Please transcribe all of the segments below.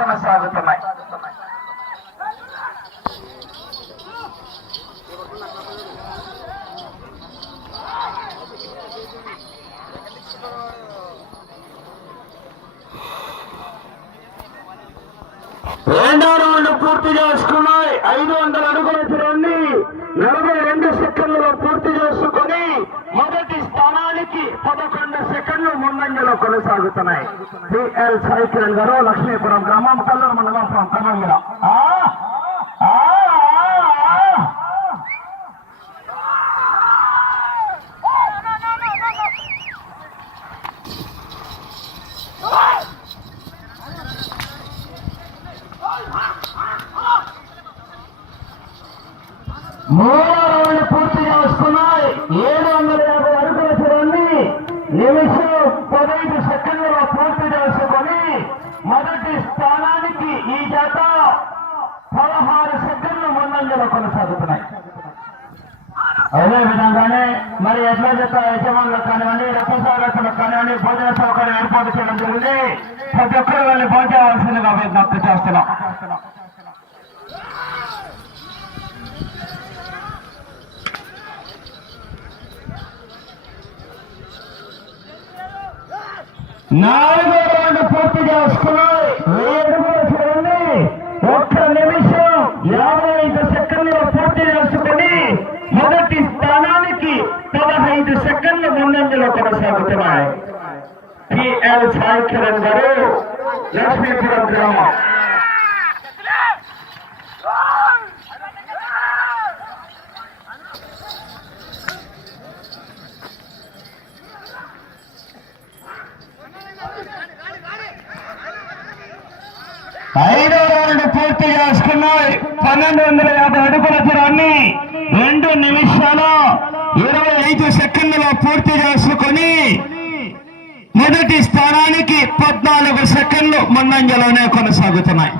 కొనసాగుతున్నాయి. రెండో రౌండ్ పూర్తి చేసుకున్నాయి. 500 అడుగుల దూరాన్ని 42 సెకండ్లలో పూర్తి చేసుకుని మొదటి స్థానానికి 11 సెకండ్లు ముందంజలో కొనసాగుతున్నాయి. పిఎల్ సాయికిరణ్ గారు, లక్ష్మీపురం గ్రామం, కల్లూరు మండలం, ఖమ్మం జిల్లా. మూడో రౌండ్ పూర్తి చేసుకున్నాయి. 750 అడుగుల దూరాన్ని నిమిషం 15 సెకండ్లలో పూర్తి చేసుకొని మొదటి స్థానానికి ఈ జత 16 సెకండ్లు ముందంజలో కొనసాగుతున్నాయి. అదే విధంగానే మరి ఎట్లా జత యజమానులకు కానివ్వండి, రథసారథులకు కానివ్వండి భోజన సౌకర్యం ఏర్పాటు చేయడం జరిగింది. ప్రతి ఒక్కరు వెళ్ళి భోజనవలసిందిగా విజ్ఞప్తి చేస్తున్నాం. నాలుగో రౌండ్ పూర్తి చేసుకున్నాయి. 1 నిమిషం 55 సెకండ్లు పూర్తి చేసుకుని మొదటి స్థానానికి 15 సెకండ్ల ముందంజలో కొనసాగుతున్నాయి. పిఎల్ సాయికిరణ్ గారు, లక్ష్మీపురం గ్రామం. ఐదో రౌండ్ పూర్తి చేసుకున్నాయి. 1250 అడుగుల దూరాన్ని 2 నిమిషాల 25 సెకండ్లలో పూర్తి చేసుకుని మొదటి స్థానానికి 14 సెకండ్లు ముందంజలోనే కొనసాగుతున్నాయి.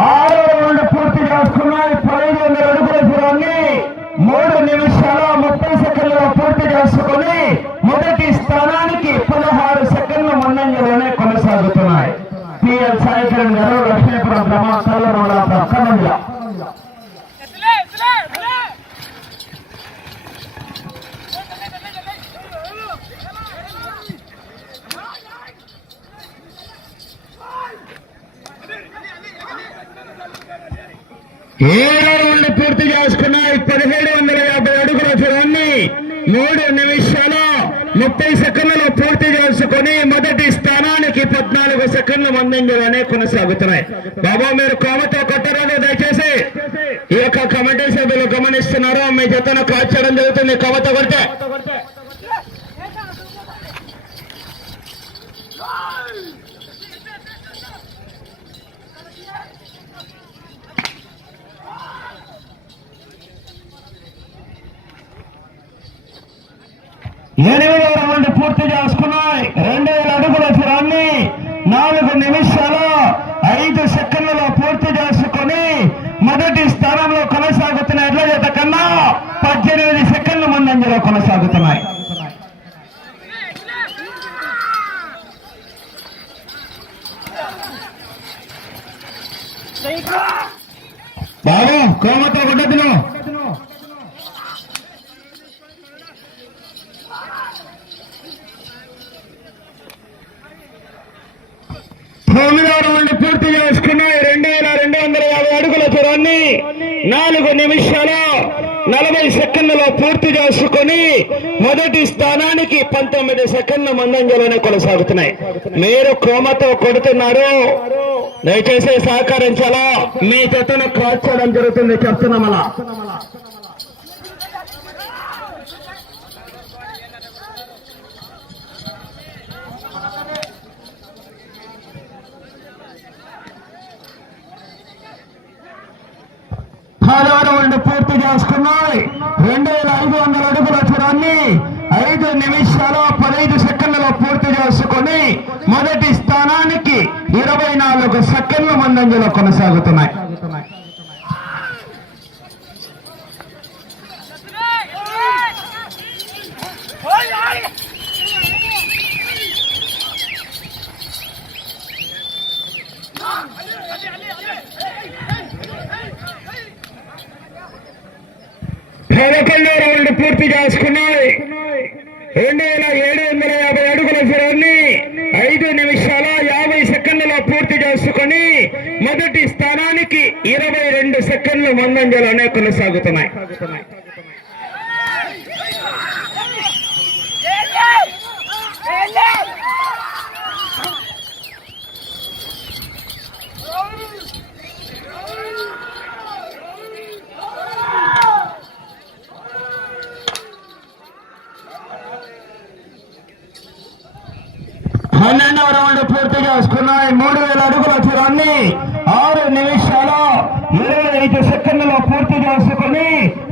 ఆరో రౌండ్ పూర్తి చేసుకున్నాయి. 1500 అడుగుల దూరాన్ని 3 నిమిషాల 30 సెకండ్లలో పూర్తి చేసుకుని మొదటి స్థానానికి 16 సెకండ్ల ముందంజలోనే కొనసాగుతున్నాయి. పిఎల్ సాయికిరణ్ గారు, లక్ష్మీపురం గ్రామం, కల్లూరు మండలం, ఖమ్మం జిల్లా. ఏడో రౌండ్ పూర్తి చేసుకున్నాయి. 1750 అడుగుల దూరాన్ని 3 నిమిషాల 30 సెకండ్లలో పూర్తి చేసుకుని మొదటి స్థానానికి 14 సెకండ్ల ముందంజలోనే కొనసాగుతున్నాయి. బాబా మీరు కోమతో కొట్టరాదు, దయచేసి ఈ యొక్క కమిటీ సభ్యులు గమనిస్తున్నారు. మీ జతను కాల్చడం జరుగుతుంది. కోమతో కొడితే ఎనిమిదో రౌండ్ పూర్తి చేసుకున్నాయి. 2000 అడుగుల దూరాన్ని 4 నిమిషాల 5 సెకండ్లలో పూర్తి చేసుకుని మొదటి స్థానంలో కొనసాగుతున్న ఎడ్ల జత కన్నా 18 సెకండ్ల ముందంజలో కొనసాగుతున్నాయి. బాబు కోమతో కొట్టద్దును. 9వ రౌండ్ పూర్తి చేసుకున్నాయి. 2250 అడుగుల దూరాన్ని 4 నిమిషాల 40 సెకండ్లలో పూర్తి చేసుకుని మొదటి స్థానానికి 19 సెకండ్ల ముందంజలోనే కొనసాగుతున్నాయి. మీరు కోమతో కొడుతున్నారు, దయచేసి సహకరించాలా. మీ జతను కాల్చడం జరుగుతుంది, చెప్తున్నాం అలా. రౌండ్ పూర్తి చేసుకున్నాయి. 2500 అడుగుల దూరాన్ని 5 నిమిషాల 15 సెకండ్లలో పూర్తి చేసుకొని మొదటి స్థానానికి 24 సెకండ్లు ముందంజలో కొనసాగుతున్నాయి. పదకొండో రౌండ్ పూర్తి చేసుకున్నాయి. 2750 అడుగుల దూరాన్ని 5 నిమిషాల 50 సెకండ్లలో పూర్తి చేసుకుని మొదటి స్థానానికి 22 సెకండ్లు ముందంజలోనే కొనసాగుతున్నాయి. పన్నెండవ రౌండ్ పూర్తి చేసుకున్నాయి. 3000 అడుగుల దూరాన్ని 6 నిమిషాల 25 సెకండ్లలో పూర్తి చేసుకుని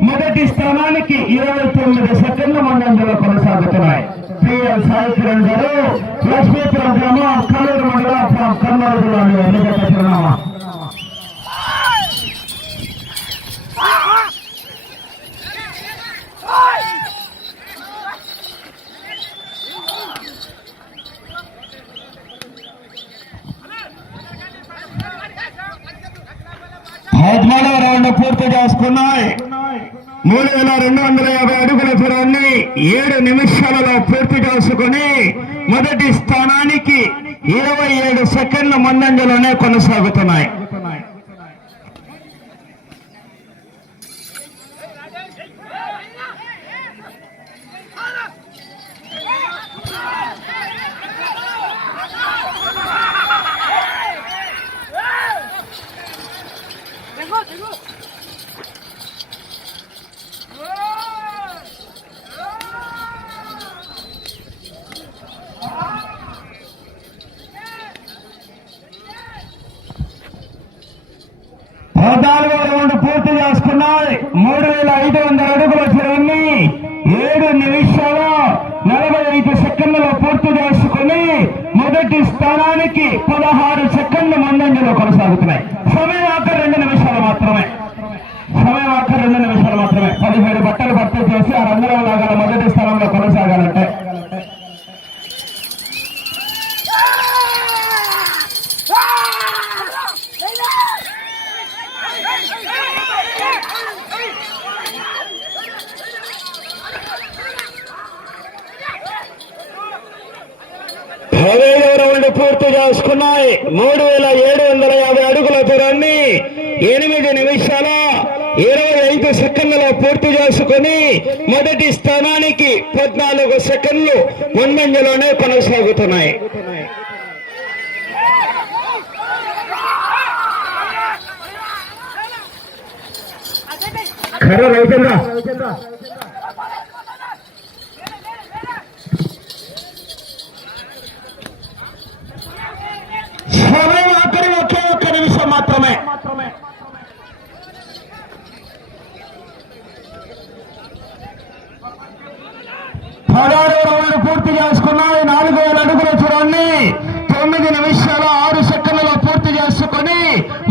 మొదటి స్థానానికి 29 సెకండ్ల ముందంజలో కొనసాగుతున్నాయి. పిఎల్ సాయి కిరణ్ గారు, లక్ష్మీపురం గ్రామం, కల్లూరు మండలం, కర్నూలు జిల్లాలో ఎన్నికల చిరునామా. పద్నాలుగవ రౌండ్ పూర్తి చేసుకున్నాయి. 3250 అడుగుల దూరాన్ని 7 నిమిషాలలో పూర్తి చేసుకుని మొదటి స్థానానికి 27 సెకండ్ల ముందంజలోనే కొనసాగుతున్నాయి. పద్నాలుగవ రౌండ్ పూర్తి చేసుకున్నాయి. 3500 అడుగుల దూరాన్ని 7 నిమిషాల 45 సెకండ్లలో పూర్తి చేసుకుని మొదటి స్థానానికి 16 సెకండ్ల ముందంజలో కొనసాగుతున్నాయి. సమయం ఆఖరి 2 నిమిషాలు మాత్రమే. 17 బట్టలు భర్తీ చేసి ఆ రంగంలో లాగా మొదటి స్థానంలో కొనసాగాలంటే రౌండ్ పూర్తి చేసుకున్నాయి. 3750 అడుగుల దూరాన్ని 8 నిమిషాల 25 సెకండ్లలో పూర్తి చేసుకుని మొదటి స్థానానికి 14 సెకండ్లు ముందంజలోనే కొనసాగుతున్నాయి. సమయం ఆఖరి ఒకే 1 నిమిషం మాత్రమే. రౌండ్ పూర్తి చేసుకున్నాయి. 4000 అడుగుల దూరాన్ని 9 నిమిషాల 6 సెకండ్లలో పూర్తి చేసుకుని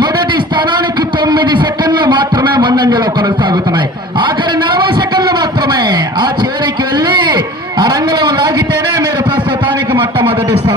మొదటి స్థానానికి 9 సెకండ్లు మాత్రమే ముందంజలో కొనసాగుతున్నాయి. ఆఖరి 40 సెకండ్లు మాత్రమే. ఆ చివరికి వెళ్లి ఆ రంగంలో లాగితేనే మీరు ప్రస్తుతానికి మొట్టమొదటి స్థానం